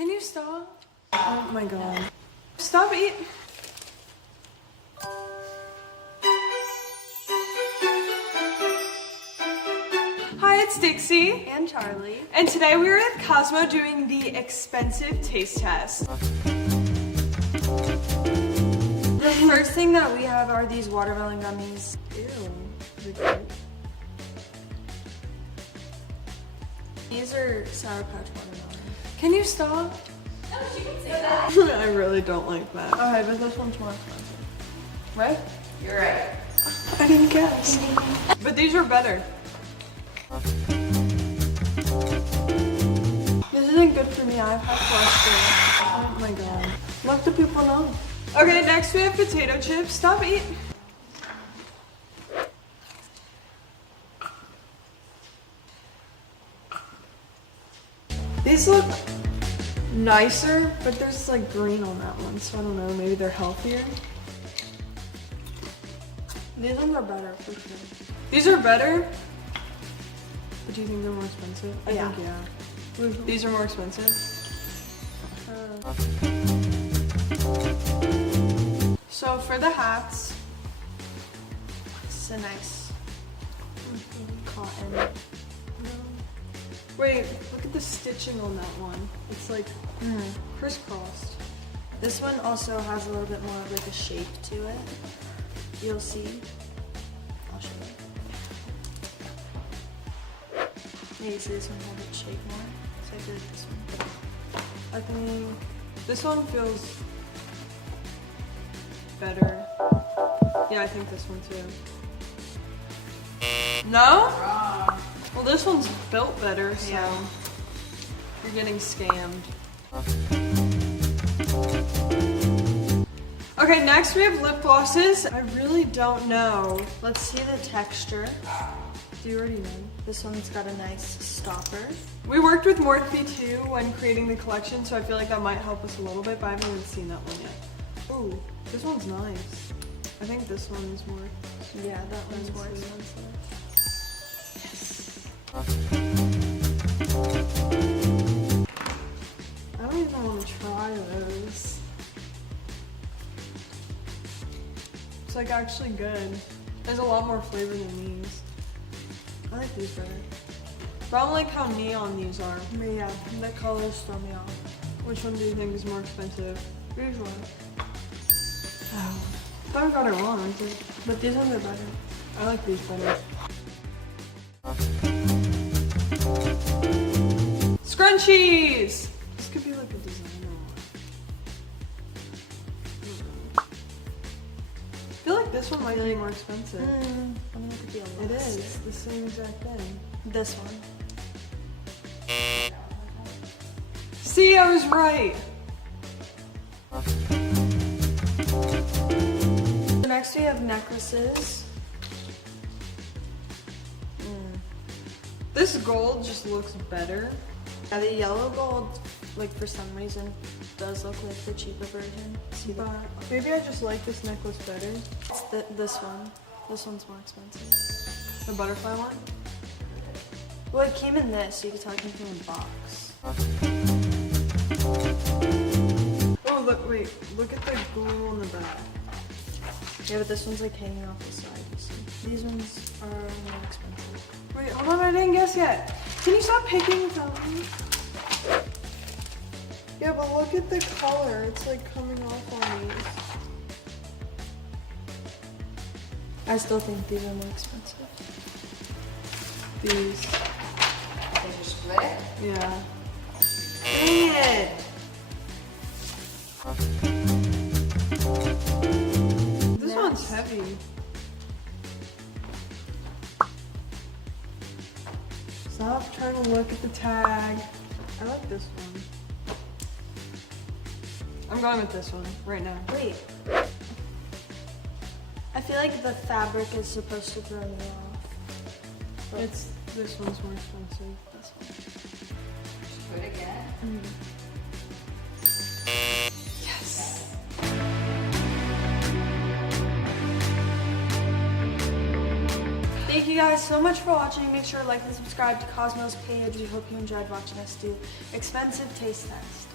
Can you stop? Oh my god. Stop eating. Hi, it's Dixie. And Charlie. And today we're at Cosmo doing the expensive taste test. The first thing that we have are these watermelon gummies. Ew. They're good. These are Sour Patch watermelon. Can you stop? No, you can say that. I really don't like that. Okay, but this one's more expensive. Right? You're right. I didn't guess. But these are better. This isn't good for me. I've had cholesterol. Oh my god. Let the people know. Okay, next we have potato chips. Stop eating. These look nicer, but there's like green on that one, so I don't know, maybe they're healthier. These ones are better for sure. These are better, but do you think they're more expensive? I Yeah. think yeah. These are more expensive? So for the hats, It's a nice cotton. wait, look at the stitching on that one. It's like crisscrossed. This one also has a little bit more of like a shape to it. You'll see. I'll show you. Yeah, you see this one has its shape more. So I feel like this one. I think this one feels better. Yeah, I think this one too. No? Wrong. Well, this one's built better, so Yeah. you're getting scammed. Okay, next we have lip glosses. I really don't know. Let's see the texture. Do you already know? This one's got a nice stopper. We worked with Morphe too when creating the collection, so I feel like that might help us a little bit, but I haven't even seen that one yet. Ooh, this one's nice. I think this one is more. Yeah, that one's more expensive. I don't even want to try those. It's like actually good. There's a lot more flavor than these. I like these better. But I don't like how neon these are. Yeah, the colors throw me off. Which one do you think is more expensive? These ones. Oh. I thought I got it wrong. I think. But these ones are better. I like these better. Scrunchies! This could be like a designer one. I feel like this one might be more expensive. I'm gonna look at the It list. is the same exact thing. This one. See, I was right. So next we have necklaces. This gold just looks better. Yeah, the yellow gold, like for some reason, does look like the cheaper version. See But that? maybe I just like this necklace better. It's this one. This one's more expensive. The butterfly one. Well, it came in this, so you could tell it came from a box. Oh, look, wait. Look at the glue on the back. Yeah, but this one's like hanging off the side, you see. These ones are more expensive. Wait, hold on, I didn't guess yet. Can you stop picking from me? Yeah, but look at the color. It's like coming off on these. I still think these are more expensive. These. Did you split? Yeah. Dang it! This one's heavy. Stop trying to look at the tag. I like this one. I'm going with this one right now. Wait. I feel like the fabric is supposed to throw me off. But This one's more expensive. this one. Split again? Yes! Thank you guys so much for watching. Make sure to like and subscribe to Cosmo's page. We hope you enjoyed watching us do expensive taste test.